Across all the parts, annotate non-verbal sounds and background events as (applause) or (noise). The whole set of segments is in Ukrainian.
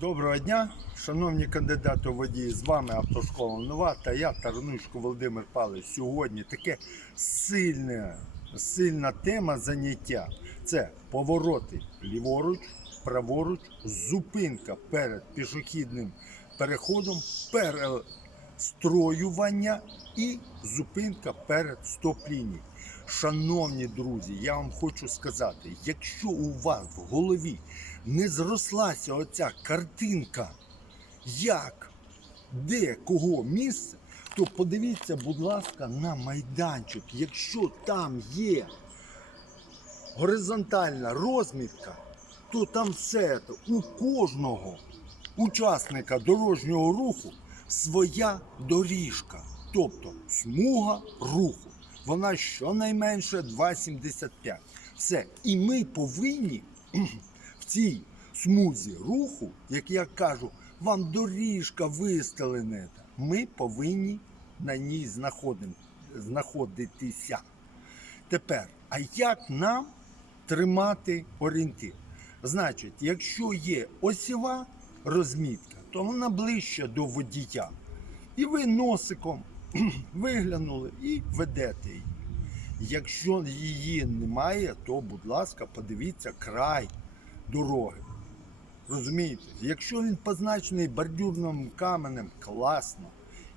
Доброго дня, шановні кандидати у водії, з вами автошкола Нова та я, Тарнушко Володимир Павлович. Сьогодні таке сильне, сильна тема заняття. Це повороти ліворуч, праворуч, зупинка перед пішохідним переходом, перестроювання і зупинка перед стоп-лінією. Шановні друзі, я вам хочу сказати, якщо у вас в голові не зрослася оця картинка, як, де, кого місце, то подивіться, будь ласка, на майданчик. Якщо там є горизонтальна розмітка, то там все це, у кожного учасника дорожнього руху своя доріжка, тобто смуга руху. Вона щонайменше 2,75. Все. І ми повинні (clears throat) в цій смузі руху, як я кажу, вам доріжка вистелена. Ми повинні на ній знаходитися. Тепер, а як нам тримати орієнтир? Значить, якщо є осіва розмітка, то вона ближче до водія. І ви носиком (clears throat) виглянули і ведете її. Якщо її немає, то, будь ласка, подивіться край дороги. Розумієте? Якщо він позначений бордюрним каменем, класно.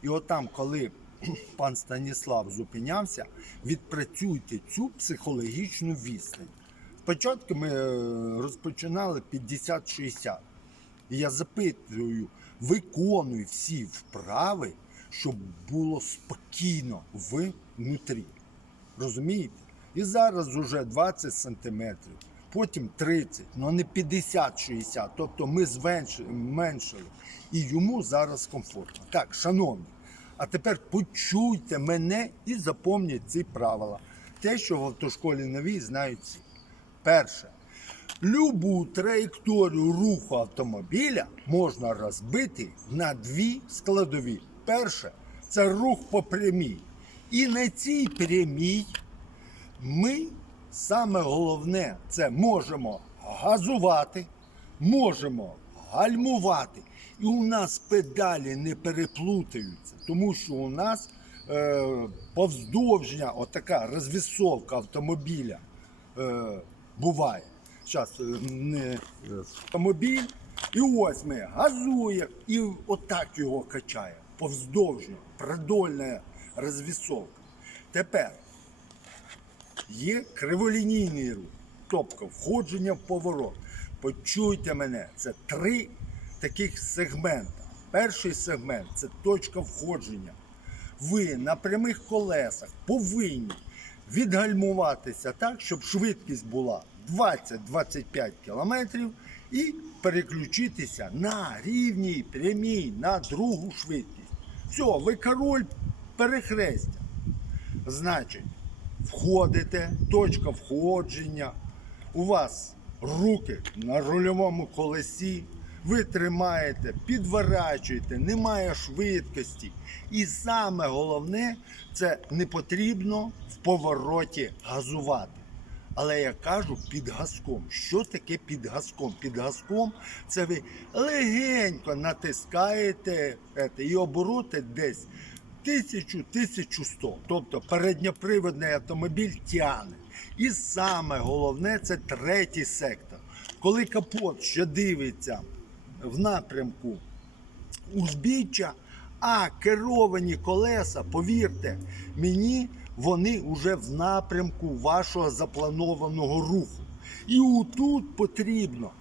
І отам, коли (clears throat) пан Станіслав зупинявся, відпрацюйте цю психологічну відстань. Спочатку ми е, розпочинали 50-60. І я запитую, виконуй всі вправи, щоб було спокійно внутрі. Розумієте? І зараз уже 20 сантиметрів, потім 30, але не 50-60. Тобто ми зменшили. І йому зараз комфортно. Так, шановні, а тепер почуйте мене і запам'ятайте ці правила. Те, що в автошколі новій знають всі. Перше. Любу траєкторію руху автомобіля можна розбити на дві складові. Перше це рух по прямій. І на цій прямій ми саме головне це можемо газувати, можемо гальмувати. І у нас педалі не переплутаються, тому що у нас е, повздовжня отака розвісовка автомобіля е, буває. Зараз не е, автомобіль, і ось ми газуємо і отак його качає. Повздовжньо, продольна розвісовка. Тепер є криволінійний рух, тобто входження в поворот. Почуйте мене, це три таких сегмента. Перший сегмент це точка входження. Ви на прямих колесах повинні відгальмуватися так, щоб швидкість була 20-25 км і переключитися на рівній прямій на другу швидкість. Все, ви король перехрестя. Значить, входите, точка входження, у вас руки на рульовому колесі, ви тримаєте, підворачуєте, немає швидкості. І саме головне, це не потрібно в повороті газувати. Але я кажу під газком. Що таке під газком? Під газком це ви легенько натискаєте і обороти десь 1000-1100. Тобто передньоприводний автомобіль тягне. І саме головне це третій сектор. Коли капот ще дивиться в напрямку узбіччя, а керовані колеса, повірте мені, вони вже в напрямку вашого запланованого руху. І отут потрібно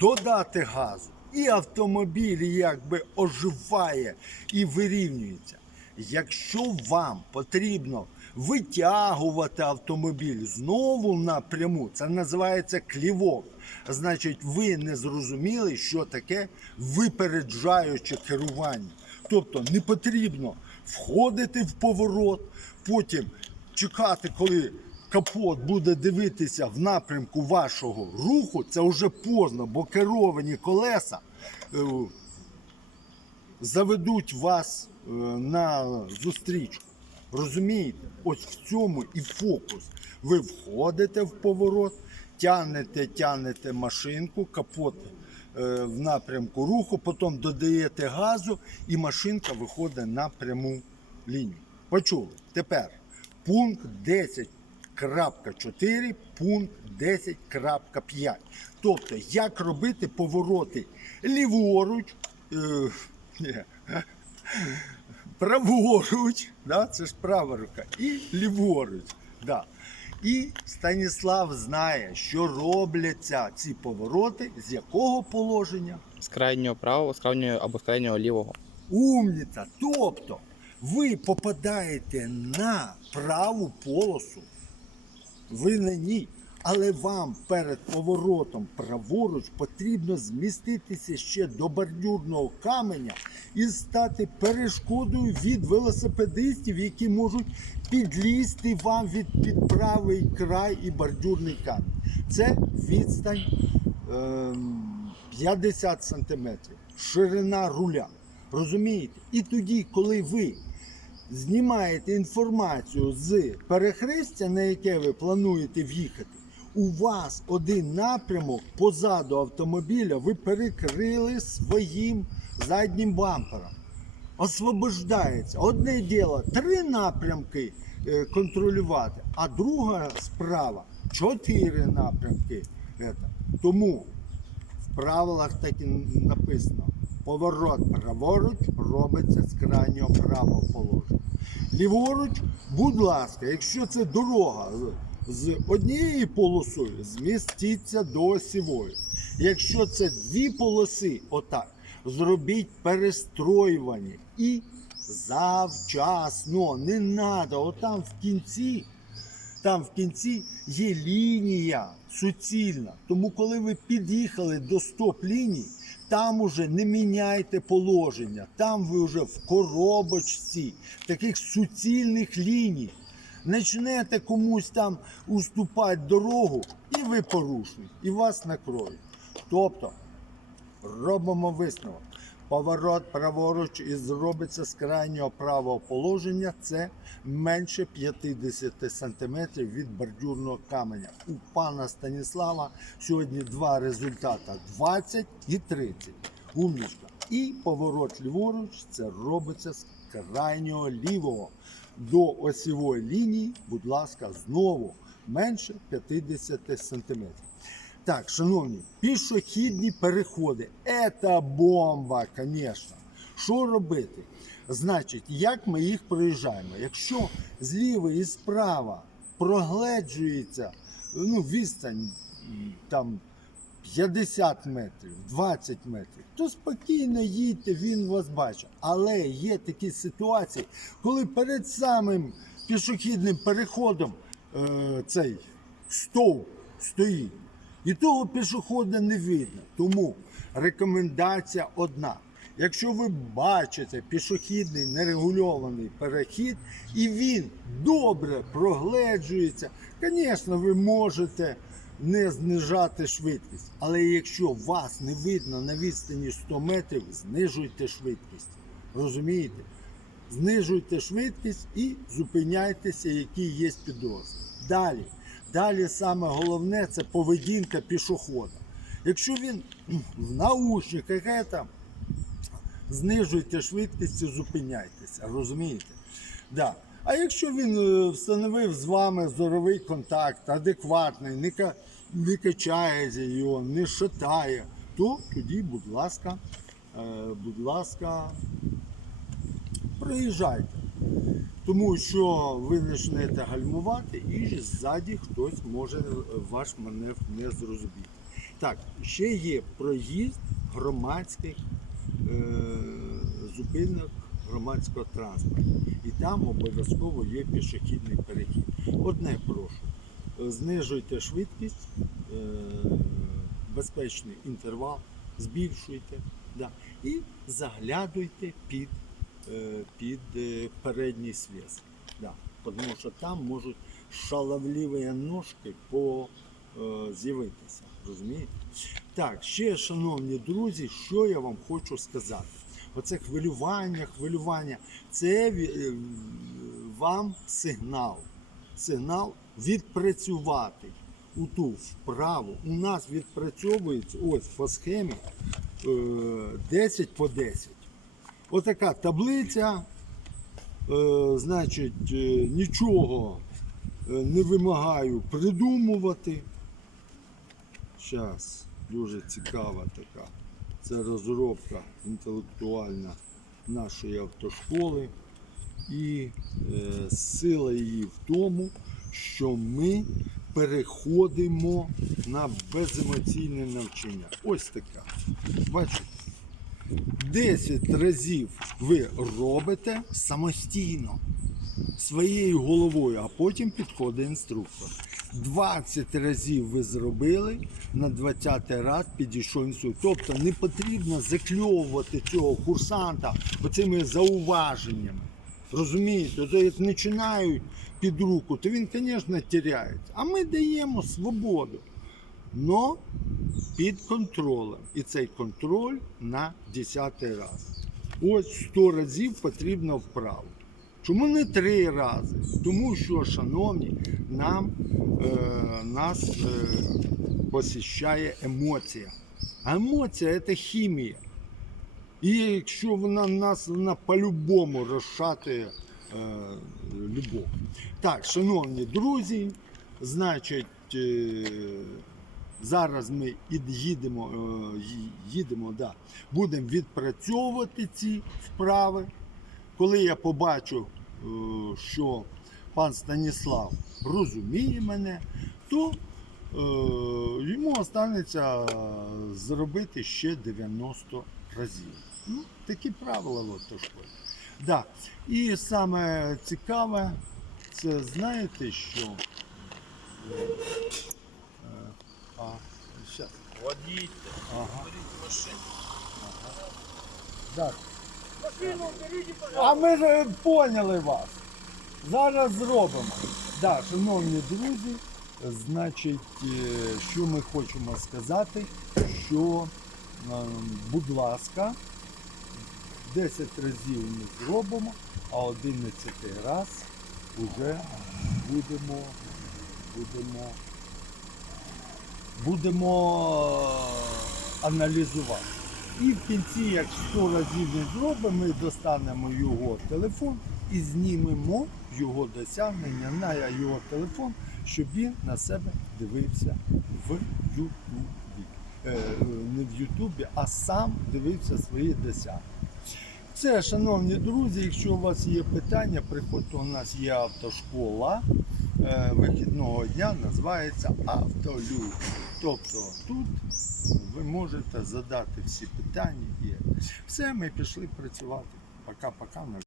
додати газу. І автомобіль якби оживає і вирівнюється. Якщо вам потрібно витягувати автомобіль знову напряму, це називається клівок. Значить, ви не зрозуміли, що таке випереджаюче керування. Тобто не потрібно входити в поворот, потім чекати, коли капот буде дивитися в напрямку вашого руху, це вже поздно, бо керовані колеса е, заведуть вас е, на зустрічку. Розумієте? Ось в цьому і фокус. Ви входите в поворот, тянете, тянете машинку, капот в напрямку руху, потім додаєте газу, і машинка виходить на пряму лінію. Почули? Тепер пункт 10.4, пункт 10.5. Тобто, як робити повороти ліворуч, е, ні, праворуч, да, це ж права рука, і ліворуч. Да. І Станіслав знає, що робляться ці повороти, з якого положення З крайнього правого, з крайнього або з крайнього лівого. Умніця. Тобто ви попадаєте на праву полосу, ви на ній, але вам перед поворотом праворуч потрібно зміститися ще до бордюрного каменя і стати перешкодою від велосипедистів, які можуть підлізти вам від під правий край і бордюрний камінь. Це відстань ем, 50 сантиметрів, ширина руля. Розумієте? І тоді, коли ви знімаєте інформацію з перехрестя, на яке ви плануєте в'їхати, у вас один напрямок позаду автомобіля ви перекрили своїм заднім бампером. Освобождається. Одне діло три напрямки е, контролювати, а друга справа чотири напрямки. Тому в правилах так і написано. Поворот праворуч робиться з крайнього правого положення. Ліворуч, будь ласка, якщо це дорога з- однією полосою, змістіться до осівої. Якщо це дві полоси, отак, зробіть перестроювання і завчасно, не треба, отам в кінці там в кінці є лінія суцільна. Тому, коли ви під'їхали до стоп-ліній, там уже не міняйте положення. Там ви вже в коробочці таких суцільних ліній. Почнете комусь там уступати дорогу, і ви порушник, і вас накроють. Тобто робимо висновок. Поворот праворуч і зробиться з крайнього правого положення. Це менше 50 сантиметрів від бордюрного каменя. У пана Станіслава сьогодні два результати 20 і 30. Умнічка. І поворот ліворуч це робиться з крайнього лівого до осівої лінії, будь ласка, знову менше 50 сантиметрів. Так, шановні, пішохідні переходи. Це бомба, звісно. Що робити? Значить, як ми їх проїжджаємо? Якщо зліва і справа прогледжується ну, відстань там 50 метрів, 20 метрів, то спокійно їдьте, він вас бачить. Але є такі ситуації, коли перед самим пішохідним переходом е, цей стовп стоїть. І того пішохода не видно. Тому рекомендація одна. Якщо ви бачите пішохідний нерегульований перехід і він добре прогледжується, звісно, ви можете не знижати швидкість. Але якщо вас не видно на відстані 100 метрів, знижуйте швидкість. Розумієте? Знижуйте швидкість і зупиняйтеся, які є підозри. Далі. Далі саме головне це поведінка пішохода. Якщо він в наушниках, е, знижуйте швидкість і зупиняйтеся, розумієте? Да. А якщо він е, встановив з вами зоровий контакт, адекватний, не, не качається його, не шатає, то тоді, будь ласка, е, будь ласка, проїжджайте. Тому що ви почнете гальмувати і ззаді хтось може ваш маневр не зрозуміти. Так, ще є проїзд громадських е, зупинок громадського транспорту. І там обов'язково є пішохідний перехід. Одне прошу, е, знижуйте швидкість, е, безпечний інтервал, збільшуйте да, і заглядуйте під е, під е, передній свіс. Да. Тому що там можуть шаловливі ножки по, з'явитися. Розумієте? Так, ще, шановні друзі, що я вам хочу сказати. Оце хвилювання, хвилювання. Це вам сигнал. Сигнал відпрацювати у ту вправу у нас відпрацьовується ось по схемі е, 10 по 10. Отака таблиця. Е, значить, е, нічого е, не вимагаю придумувати. Зараз дуже цікава така. Це розробка інтелектуальна нашої автошколи. І е, сила її в тому, що ми переходимо на беземоційне навчання. Ось така. Бачите? 10 разів ви робите самостійно своєю головою, а потім підходить інструктор. 20 разів ви зробили, на 20 раз підійшов інструктор. Тобто не потрібно закльовувати цього курсанта оцими зауваженнями. Розумієте, то як починають під руку, то він, звісно, теряється. А ми даємо свободу. Но під контролем. І цей контроль на 10 раз. Ось 100 разів потрібно вправо. Чому не три рази? Тому що, шановні, нам, е, нас е, посіщає емоція. А емоція це хімія. І якщо вона нас вона по-любому розшатує любов. Так, шановні друзі, значить, е, зараз ми їдемо, е, їдемо да, будемо відпрацьовувати ці вправи. Коли я побачу, е, що пан Станіслав розуміє мене, то е, йому останеться зробити ще 90 разів. Ну, такі правила в автошколі. Да. І саме цікаве, це знаєте що? Е, А, щас. Водіть, Ага. машину. Так. А ми ж е, поняли вас. Зараз зробимо. Да, шановні друзі, значить, е, що ми хочемо сказати, що, е, будь ласка, 10 разів ми зробимо, а 11 раз вже будемо, будемо, будемо е, аналізувати. І в кінці, як 100 разів не зробимо, ми достанемо його телефон і знімемо його досягнення на його телефон, щоб він на себе дивився в Ютубі. Е, не в Ютубі, а сам дивився свої досягнення. Це, шановні друзі, якщо у вас є питання, приходьте, у нас є автошкола е, вихідного дня, називається Автолюб. Тобто тут ви можете задати всі питання. Все, ми пішли працювати. Пока-пока.